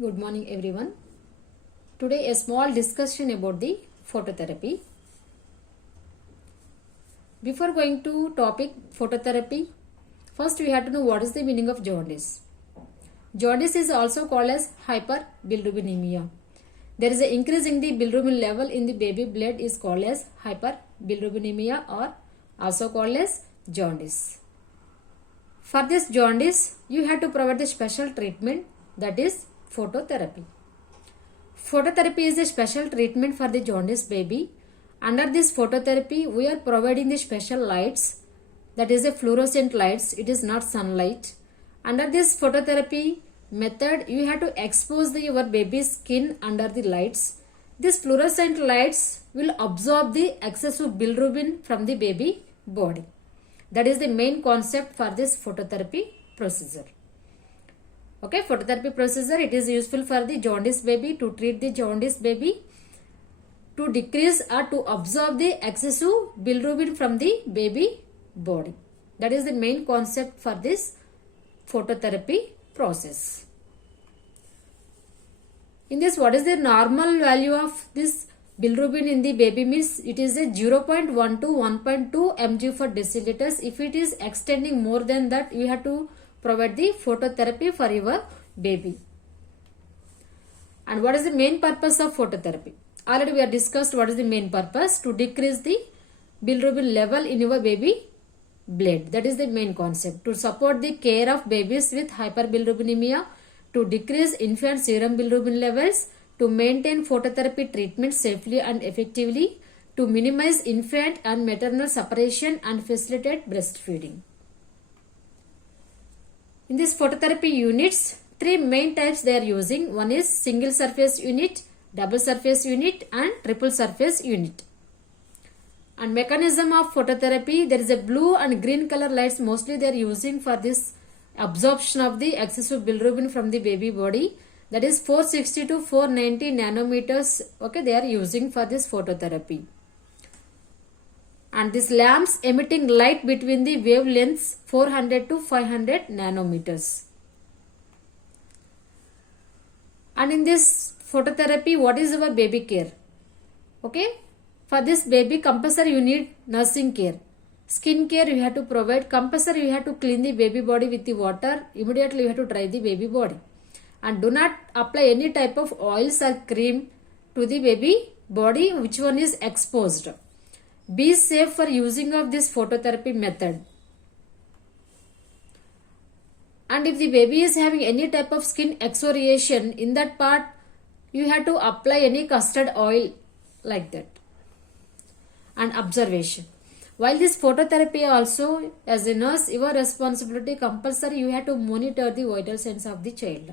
Good morning everyone. Today a small discussion about the phototherapy. Before going to topic phototherapy, first we have to know what is the meaning of jaundice. Jaundice is also called as hyperbilirubinemia. There is an increase in the bilirubin level in the baby blood is called as hyperbilirubinemia or also called as jaundice. For this jaundice, you have to provide the special treatment, that is phototherapy. Phototherapy is a special treatment for the jaundice baby. Under this phototherapy, we are providing the special lights, that is a fluorescent lights, it is not sunlight. Under this phototherapy method, you have to expose your baby's skin under the lights. These fluorescent lights will absorb the excessive bilirubin from the baby body. That is the main concept for this phototherapy procedure. Okay, phototherapy procedure, it is useful for the jaundice baby, to treat the jaundice baby, to decrease or to absorb the excessive bilirubin from the baby body. That is the main concept for this phototherapy process. In this, what is the normal value of this bilirubin in the baby means it is a 0.1 to 1.2 mg for deciliters. If it is extending more than that, you have to provide the phototherapy for your baby. And what is the main purpose of phototherapy? Already we have discussed what is the main purpose, to decrease the bilirubin level in your baby blood. That is the main concept, to support the care of babies with hyperbilirubinemia, to decrease infant serum bilirubin levels, to maintain phototherapy treatment safely and effectively, to minimize infant and maternal separation and facilitate breastfeeding. In this phototherapy units, three main types they are using. One is single surface unit, double surface unit and triple surface unit. And mechanism of phototherapy, there is a blue and green color lights mostly they are using for this absorption of the excessive bilirubin from the baby body. That is 460 to 490 nanometers. Okay, they are using for this phototherapy. And these lamps emitting light between the wavelengths 400 to 500 nanometers. And in this phototherapy, what is our baby care? Okay, for this baby compulsory you need nursing care. Skin care you have to provide. Compulsory you have to clean the baby body with the water. Immediately you have to dry the baby body. And do not apply any type of oils or cream to the baby body which one is exposed. Be safe for using of this phototherapy method. And if the baby is having any type of skin exfoliation, in that part you have to apply any custard oil like that. And observation. While this phototherapy also, as a nurse, your responsibility compulsory, you have to monitor the vital signs of the child.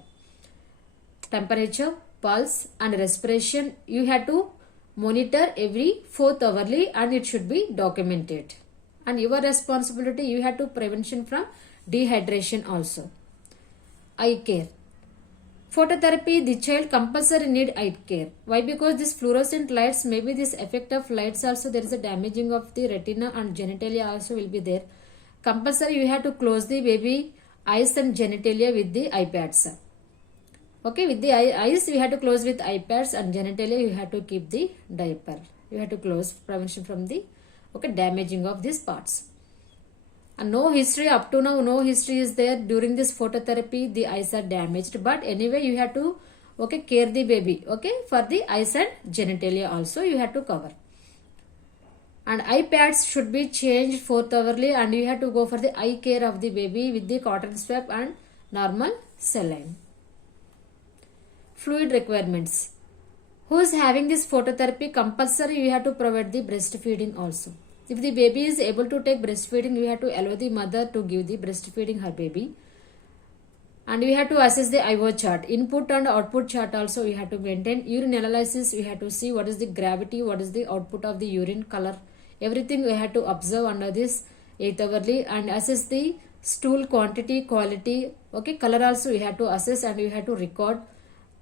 Temperature, pulse and respiration you have to monitor every 4th hourly and it should be documented. And your responsibility, you have to prevention from dehydration also. Eye care. Phototherapy, the child compulsory need eye care. Why? Because this fluorescent lights, maybe this effect of lights also, there is a damaging of the retina and genitalia also will be there. Compulsory you have to close the baby eyes and genitalia with the eye pads. Okay, with the eyes we have to close with eye pads and genitalia you have to keep the diaper. You have to close, prevention from the damaging of these parts. And no history, up to now no history is there during this phototherapy the eyes are damaged, but anyway you have to care the baby. For the eyes and genitalia also you have to cover. And eye pads should be changed 4th hourly and you have to go for the eye care of the baby with the cotton swab and normal saline. Fluid requirements. Who is having this phototherapy, compulsory you have to provide the breastfeeding also. If the baby is able to take breastfeeding, you have to allow the mother to give the breastfeeding her baby. And we have to assess the IO chart. Input and output chart also we have to maintain. Urine analysis, we have to see what is the gravity, what is the output of the urine, color. Everything we have to observe under this 8th hourly and assess the stool quantity, quality. Color also we have to assess and we have to record.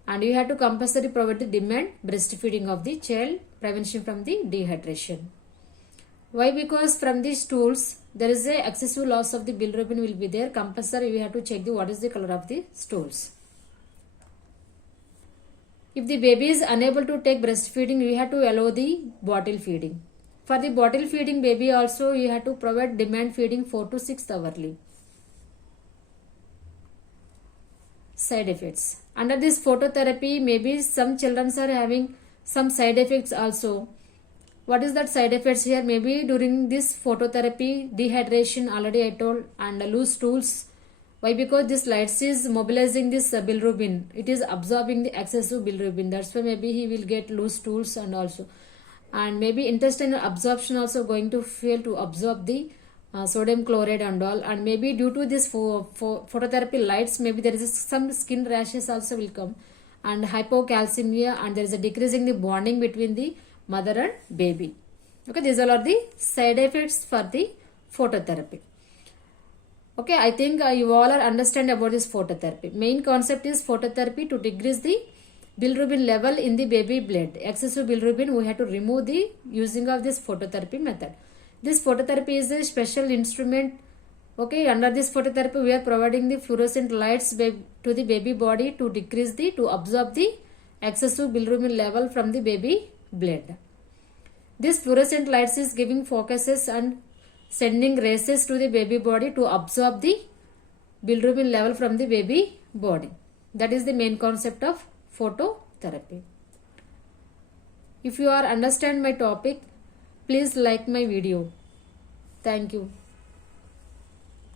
And you have to compulsory provide the demand breastfeeding of the child, prevention from the dehydration. Why? Because from these stools there is a excessive loss of the bilirubin will be there. Compulsory we have to check the what is the color of the stools. If the baby is unable to take breastfeeding, we have to allow the bottle feeding. For the bottle feeding baby also, you have to provide demand feeding 4 to 6 hourly. Side effects. Under this phototherapy, maybe some children are having some side effects also. What is that side effects here? Maybe during this phototherapy, dehydration, already I told, and loose stools. Why? Because this lights is mobilizing this bilirubin. It is absorbing the excessive bilirubin. That's why maybe he will get loose stools, and maybe intestinal absorption also going to fail to absorb the sodium chloride and all. And maybe due to this phototherapy lights, maybe there is some skin rashes also will come, and hypocalcemia, and there is a decreasing the bonding between the mother and baby. Okay, these all are the side effects for the phototherapy. Okay, I think you all are understand about this phototherapy. Main concept is phototherapy to decrease the bilirubin level in the baby blood. Excessive bilirubin we have to remove the using of this phototherapy method. This phototherapy is a special instrument. Okay, under this phototherapy we are providing the fluorescent lights to the baby body to decrease to absorb the excessive bilirubin level from the baby blood. This fluorescent lights is giving focuses and sending rays to the baby body to absorb the bilirubin level from the baby body. That is the main concept of phototherapy. If you are understand my topic, please like my video. Thank you.